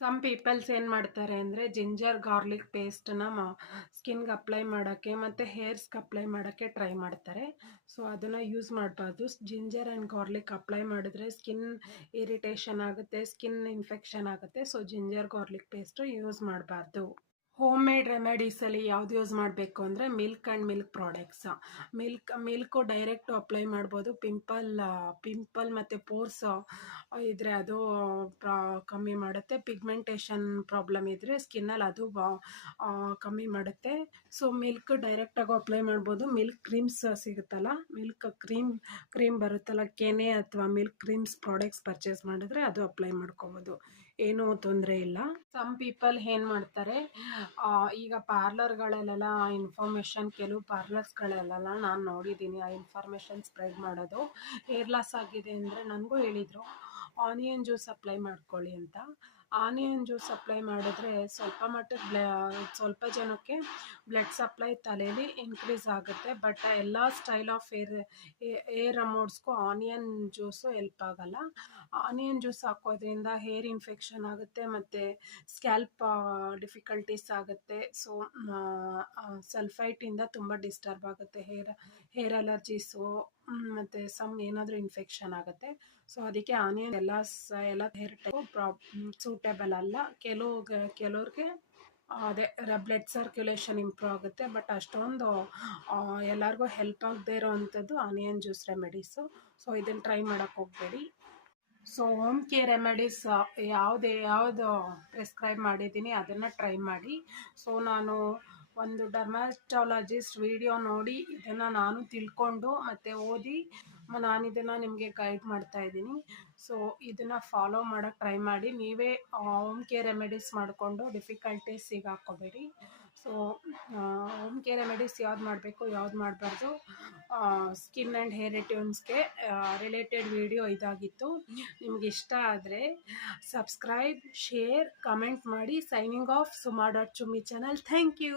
Some people's ಏನು ಮಾಡ್ತಾರೆ ಅಂದರೆ ಜಿಂಜರ್ ಗಾರ್ಲಿಕ್ ಪೇಸ್ಟನ್ನ ಸ್ಕಿನ್ಗೆ ಅಪ್ಲೈ ಮಾಡೋಕ್ಕೆ ಮತ್ತು ಹೇರ್ಸ್ಗೆ ಅಪ್ಲೈ ಮಾಡೋಕ್ಕೆ ಟ್ರೈ ಮಾಡ್ತಾರೆ. ಸೊ ಅದನ್ನು ಯೂಸ್ ಮಾಡಬಾರ್ದು. ಜಿಂಜರ್ ಆ್ಯಂಡ್ ಗಾರ್ಲಿಕ್ ಅಪ್ಲೈ ಮಾಡಿದ್ರೆ ಸ್ಕಿನ್ ಇರಿಟೇಷನ್ ಆಗುತ್ತೆ, ಸ್ಕಿನ್ ಇನ್ಫೆಕ್ಷನ್ ಆಗುತ್ತೆ. So ginger garlic paste use ಮಾಡಬಾರ್ದು. ಹೋಮ್ ಮೇಡ್ ರೆಮಿಡೀಸಲ್ಲಿ ಯಾವ್ದು ಯೂಸ್ ಮಾಡಬೇಕು ಅಂದರೆ milk and milk products. Milk direct apply ಮಾಡ್ಬೋದು. ಪಿಂಪಲ್ ಮತ್ತು ಪೋರ್ಸ್ ಇದ್ದರೆ ಅದು ಕಮ್ಮಿ ಮಾಡುತ್ತೆ. ಪಿಗ್ಮೆಂಟೇಷನ್ ಪ್ರಾಬ್ಲಮ್ ಇದ್ದರೆ ಸ್ಕಿನ್ನಲ್ಲಿ ಅದು ಕಮ್ಮಿ ಮಾಡುತ್ತೆ. ಸೊ ಮಿಲ್ಕ್ ಡೈರೆಕ್ಟಾಗೂ ಅಪ್ಲೈ ಮಾಡ್ಬೋದು. ಮಿಲ್ಕ್ ಕ್ರೀಮ್ಸ್ ಸಿಗುತ್ತಲ್ಲ, ಮಿಲ್ಕ್ ಕ್ರೀಮ್ ಬರುತ್ತಲ್ಲ, ಕೆನೆ ಅಥವಾ ಮಿಲ್ಕ್ ಕ್ರೀಮ್ಸ್ ಪ್ರಾಡಕ್ಟ್ಸ್ ಪರ್ಚೇಸ್ ಮಾಡಿದ್ರೆ ಅದು ಅಪ್ಲೈ ಮಾಡ್ಕೋಬೋದು, ಏನೂ ತೊಂದರೆ ಇಲ್ಲ. ಸಮ್ ಪೀಪಲ್ ಏನು ಮಾಡ್ತಾರೆ, ಈಗ ಪಾರ್ಲರ್ಗಳಲ್ಲೆಲ್ಲ ಕೆಲವು ಪಾರ್ಲರ್ಸ್ಗಳಲ್ಲೆಲ್ಲ ನಾನು ನೋಡಿದ್ದೀನಿ ಆ ಇನ್ಫಾರ್ಮೇಷನ್ ಸ್ಪ್ರೆಡ್ ಮಾಡೋದು. ಹೇರ್ ಲಾಸ್ ಆಗಿದೆ ಅಂದರೆ ನನಗೂ ಹೇಳಿದರು ಆನಿಯನ್ ಜ್ಯೂಸ್ ಅಪ್ಲೈ ಮಾಡ್ಕೊಳ್ಳಿ ಅಂತ. ಆನಿಯನ್ ಜ್ಯೂಸ್ ಅಪ್ಲೈ ಮಾಡಿದ್ರೆ ಸ್ವಲ್ಪ ಜನಕ್ಕೆ ಬ್ಲಡ್ ಸಪ್ಲೈ ತಲೆಯಲ್ಲಿ ಇನ್ಕ್ರೀಸ್ ಆಗುತ್ತೆ. ಬಟ್ ಎಲ್ಲ ಸ್ಟೈಲ್ ಆಫ್ ಹೇರ್ ರಿಮೂವ್ಸ್ಗೂ ಆನಿಯನ್ ಜ್ಯೂಸು ಹೆಲ್ಪ್ ಆಗಲ್ಲ. ಆನಿಯನ್ ಜ್ಯೂಸ್ ಹಾಕೋದ್ರಿಂದ ಹೇರ್ ಇನ್ಫೆಕ್ಷನ್ ಆಗುತ್ತೆ ಮತ್ತು ಸ್ಕ್ಯಾಲ್ಪ್ ಡಿಫಿಕಲ್ಟೀಸ್ ಆಗುತ್ತೆ. ಸೊ ಸಲ್ಫೈಟಿಂದ ತುಂಬ ಡಿಸ್ಟರ್ಬ್ ಆಗುತ್ತೆ, ಹೇರ್ ಅಲರ್ಜೀಸು ಮತ್ತು ಏನಾದರೂ ಇನ್ಫೆಕ್ಷನ್ ಆಗುತ್ತೆ. ಸೊ ಅದಕ್ಕೆ ಆನಿಯನ್ ಎಲ್ಲ ಹೇರ್ ಟೈಪು ಸೂಟೇಬಲ್ ಅಲ್ಲ. ಕೆಲವ್ರಿಗೆ ಅದೇ ಬ್ಲಡ್ ಸರ್ಕ್ಯುಲೇಷನ್ ಇಂಪ್ರೂವ್ ಆಗುತ್ತೆ, ಬಟ್ ಅಷ್ಟೊಂದು ಎಲ್ಲರಿಗೂ ಹೆಲ್ಪ್ ಆಗದೆ ಇರೋ ಅಂಥದ್ದು ಆನಿಯನ್ ಜ್ಯೂಸ್ ರೆಮಿಡೀಸು. ಸೊ ಇದನ್ನು ಟ್ರೈ ಮಾಡೋಕ್ಕೆ ಹೋಗಬೇಡಿ. ಸೊ ಹೋಮ್ ಕೇರ್ ರೆಮಿಡೀಸ್ ಯಾವುದು ಪ್ರಿಸ್ಕ್ರೈಬ್ ಮಾಡಿದ್ದೀನಿ ಅದನ್ನು ಟ್ರೈ ಮಾಡಿ. ಸೊ ನಾನು ಒಂದು ಡರ್ಮಟಾಲಜಿಸ್ಟ್ ವಿಡಿಯೋ ನೋಡಿ ಇದನ್ನು ನಾನು ತಿಳ್ಕೊಂಡು ಮತ್ತು ಓದಿ ನಾನಿದನ್ನು ನಿಮಗೆ ಗೈಡ್ ಮಾಡ್ತಾ ಇದ್ದೀನಿ. ಸೊ ಇದನ್ನು ಫಾಲೋ ಮಾಡೋಕ್ಕೆ ಟ್ರೈ ಮಾಡಿ. ನೀವೇ ಹೋಮ್ ಕೇರ್ ರೆಮಿಡೀಸ್ ಮಾಡಿಕೊಂಡು ಡಿಫಿಕಲ್ಟೀಸ್ ಸಿಗಾಕ್ಕೋಬೇಡಿ. ಸೊ ಹೋಮ್ ಕೇರ್ ರೆಮಿಡೀಸ್ ಯಾವ್ದು ಮಾಡಬೇಕು ಯಾವ್ದು ಮಾಡಬಾರ್ದು, ಸ್ಕಿನ್ ಆ್ಯಂಡ್ ಹೇರ್ ಟ್ಯೂನ್ಸ್ಗೆ ರಿಲೇಟೆಡ್ ವಿಡಿಯೋ ಇದಾಗಿತ್ತು. ನಿಮ್ಗೆ ಇಷ್ಟ ಆದರೆ ಸಬ್ಸ್ಕ್ರೈಬ್, ಶೇರ್, ಕಮೆಂಟ್ ಮಾಡಿ. ಸೈನಿಂಗ್ ಆಫ್ ಸುಮಾ.ಚುಮ್ಮಿ ಚಾನಲ್. Thank you.